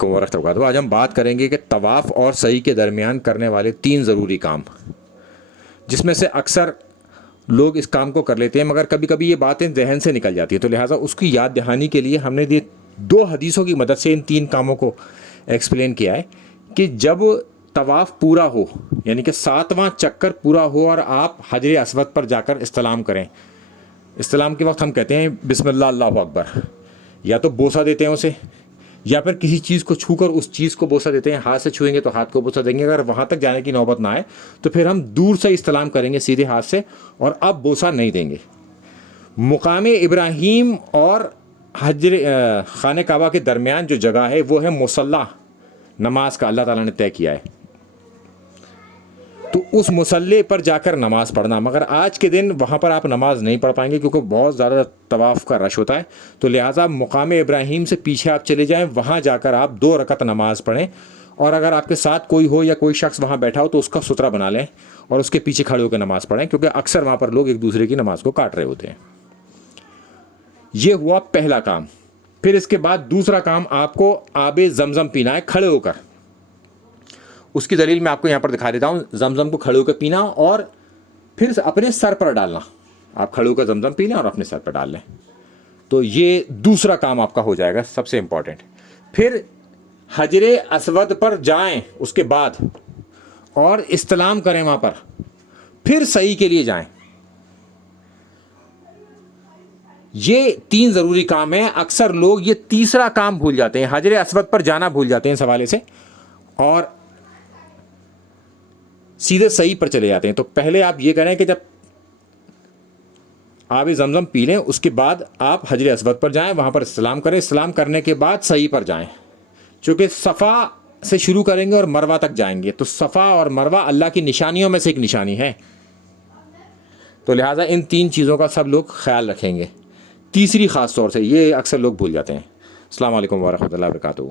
وبرکاتہ۔ آج ہم بات کریں گے کہ طواف اور سعی کے درمیان کرنے والے 3 ضروری کام، جس میں سے اکثر لوگ اس کام کو کر لیتے ہیں مگر کبھی کبھی یہ باتیں ذہن سے نکل جاتی ہیں، تو لہٰذا اس کی یاد دہانی کے لیے ہم نے 2 حدیثوں کی مدد سے ان 3 کاموں کو ایکسپلین کیا ہے کہ جب طواف پورا ہو، یعنی کہ 7واں چکر پورا ہو اور آپ حجر اسود پر جا کر استلام کریں، استلام کے وقت ہم کہتے ہیں بسم اللہ اللہ اکبر، یا تو بوسہ دیتے ہیں اسے، یا پھر کسی چیز کو چھو کر اس چیز کو بوسہ دیتے ہیں، ہاتھ سے چھوئیں گے تو ہاتھ کو بوسہ دیں گے، اگر وہاں تک جانے کی نوبت نہ آئے تو پھر ہم دور سے استلام کریں گے سیدھے ہاتھ سے، اور اب بوسہ نہیں دیں گے۔ مقام ابراہیم اور حجر خانہ کعبہ کے درمیان جو جگہ ہے وہ ہے مصلی نماز کا، اللہ تعالیٰ نے طے کیا ہے، تو اس مصلی پر جا کر نماز پڑھنا، مگر آج کے دن وہاں پر آپ نماز نہیں پڑھ پائیں گے کیونکہ بہت زیادہ طواف کا رش ہوتا ہے، تو لہٰذا مقام ابراہیم سے پیچھے آپ چلے جائیں، وہاں جا کر آپ 2 رکعت نماز پڑھیں، اور اگر آپ کے ساتھ کوئی ہو یا کوئی شخص وہاں بیٹھا ہو تو اس کا سترہ بنا لیں اور اس کے پیچھے کھڑے ہو کے نماز پڑھیں، کیونکہ اکثر وہاں پر لوگ ایک دوسرے کی نماز کو کاٹ رہے ہوتے ہیں۔ یہ ہوا پہلا کام۔ پھر اس کے بعد دوسرا کام، آپ کو آب زمزم پینا ہے کھڑے ہو کر۔ اس کی دلیل میں آپ کو یہاں پر دکھا دیتا ہوں، زمزم کو کھڑے ہو کے پینا اور پھر اپنے سر پر ڈالنا، آپ کھڑے ہو کر زمزم پی لیں اور اپنے سر پر ڈال لیں، تو یہ دوسرا کام آپ کا ہو جائے گا سب سے امپورٹنٹ۔ پھر حجر اسود پر جائیں اس کے بعد اور استلام کریں وہاں پر، پھر سعی کے لیے جائیں۔ یہ 3 ضروری کام ہیں، اکثر لوگ یہ تیسرا کام بھول جاتے ہیں، حجر اسود پر جانا بھول جاتے ہیں اس حوالے سے، اور سیدھے صحیح پر چلے جاتے ہیں۔ تو پہلے آپ یہ کریں کہ جب آب زمزم پی لیں اس کے بعد آپ حجر اسود پر جائیں، وہاں پر استلام کریں، استلام کرنے کے بعد صحیح پر جائیں، چونکہ صفا سے شروع کریں گے اور مروہ تک جائیں گے، تو صفا اور مروہ اللہ کی نشانیوں میں سے ایک نشانی ہے، تو لہٰذا ان 3 چیزوں کا سب لوگ خیال رکھیں گے۔ تیسری خاص طور سے یہ اکثر لوگ بھول جاتے ہیں۔ السلام علیکم ورحمۃ اللہ وبرکاتہ۔